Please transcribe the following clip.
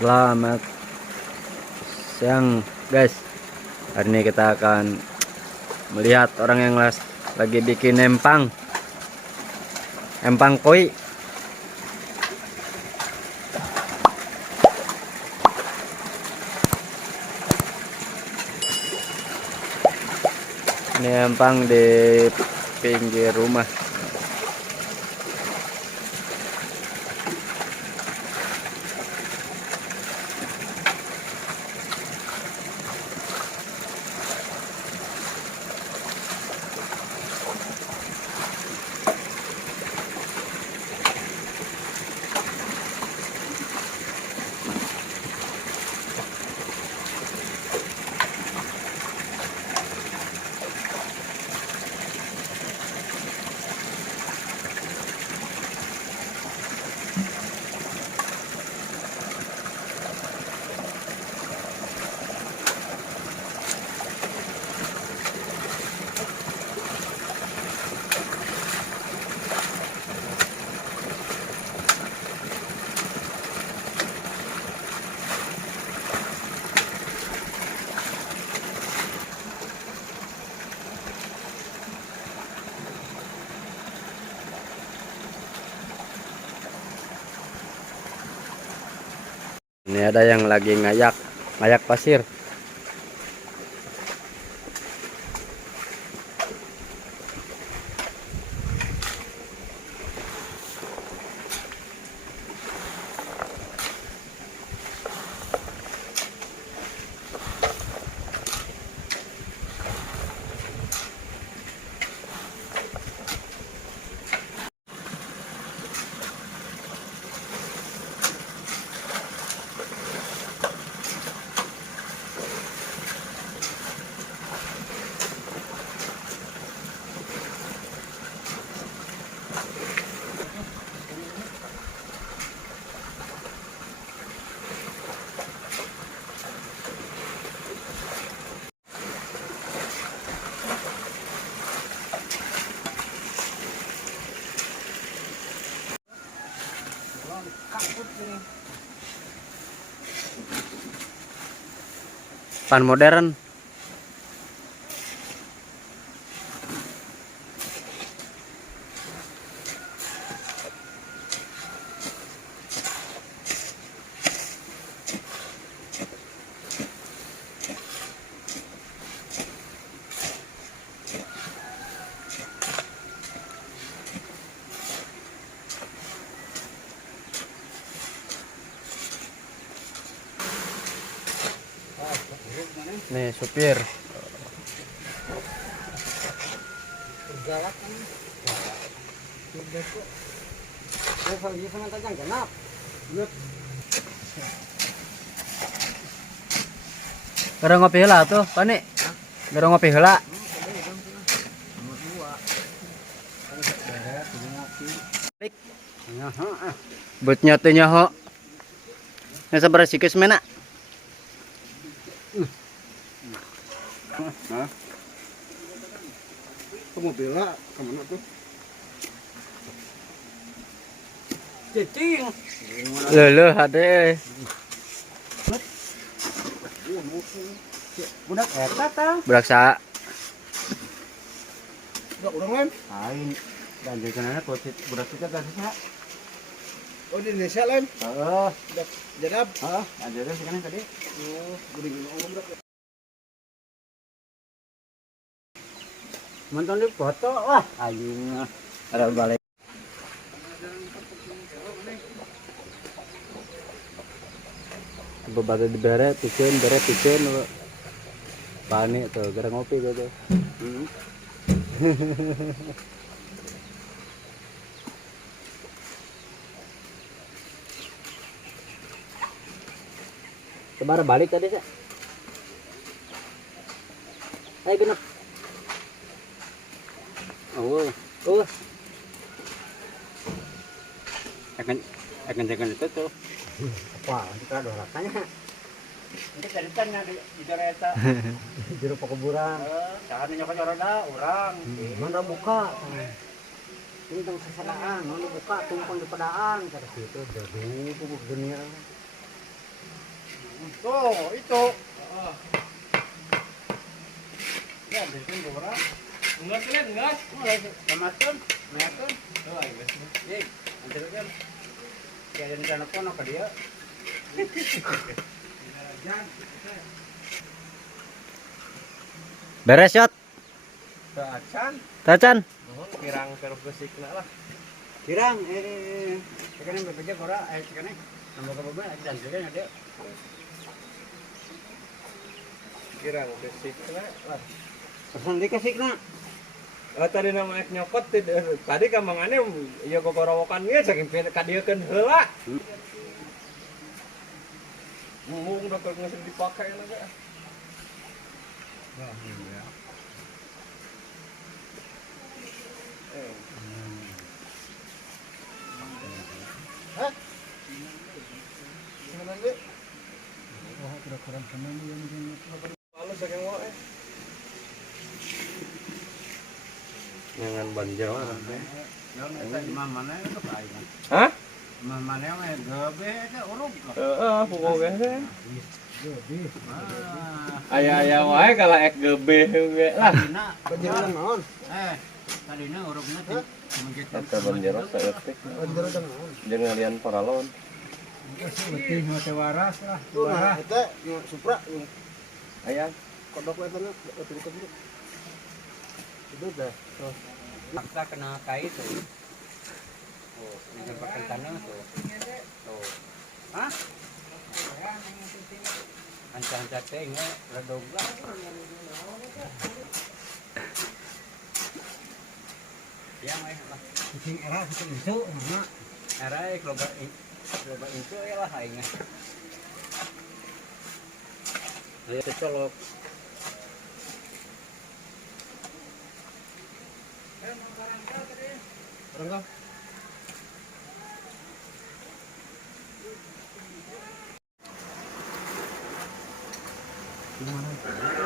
Selamat siang guys. Hari ini kita akan melihat orang yang lagi bikin empang koi. Ini empang di pinggir rumah. Ini ada yang lagi ngayak pasir. Pan modern. Nih supir. Gara ngopi heula tuh, Pani. Gara ngopi heula. Buat nyoto nyoho. Nya sabaraha sikeus mena? Hah? Kamu bela kemana tuh? Cicing. Leuh hade. Budak eta tah. Budak sa. Udah urang lain? Lain. Dan jeunana kulit budak kita tah sa. Oh di Indonesia lain? Heeh. Udah jadab? Heeh, ajaran sekarang tadi. Oh, gede ngomong udah. Mantan di foto wah anjing. Ada balik. Bebada dibere pikeun Pani tuh gara ngopi gitu. Sebar balik tadi sa. Ayo genep. Oh. Akan jangan itu tuh. Wah, kita ada rasanya. Ini ceritanya di kereta. Jero pekuburan. Jangan nyoba roda urang. Mana buka. Ini tong sasadaan, mana buka tumpang di padaan kata situ. Debu pupuk dunia. Tuh, itu. Ya, bikin orang. Enggak lihat enggak. Mulai samakan, meyakan. Oh, iya. Nih, nanti kan. Kayak ada telepon ke dia. Beres shot. Acan. Tacan. Mohon kirang perbesikna lah. Kirang, sekarang bekerja kora, sekarang nambah ke beban, dan sekarang ada. Kirang besikna lah. Pesan dikasih nak. Tadi nama ek nyokot tadi kamangane ya gogorowokan ge saking kadiekeun heula. Mung udah kagak dipakai lagi. Hah? Gimana sih? Oh, kurang senang ini. Lalu saking wae. Jangan banjir orang teh. Mana itu kain. Hah? Mana yang gabe ada uruk. Heeh, pokok ge. Aya wae kalau ek gebe ge lah. Banjir naon? Tadina urukna teh Eta banjir saeutik. banjir naon? Jeung ngalian paralon. Letih mah teh waras lah. Nah, eta Supra. Aya Kodok eta na, eta di keburu. Itu dah. paksa kena kai tuh. Oh, dijemputkan tanah tuh. Tuh. Hah? Anca-anca teh nge redog lah. Ya mah lah. Kucing era kucing itu mah. Era loba itu ya lah aing. Ayo colok. Rangga. Gimana?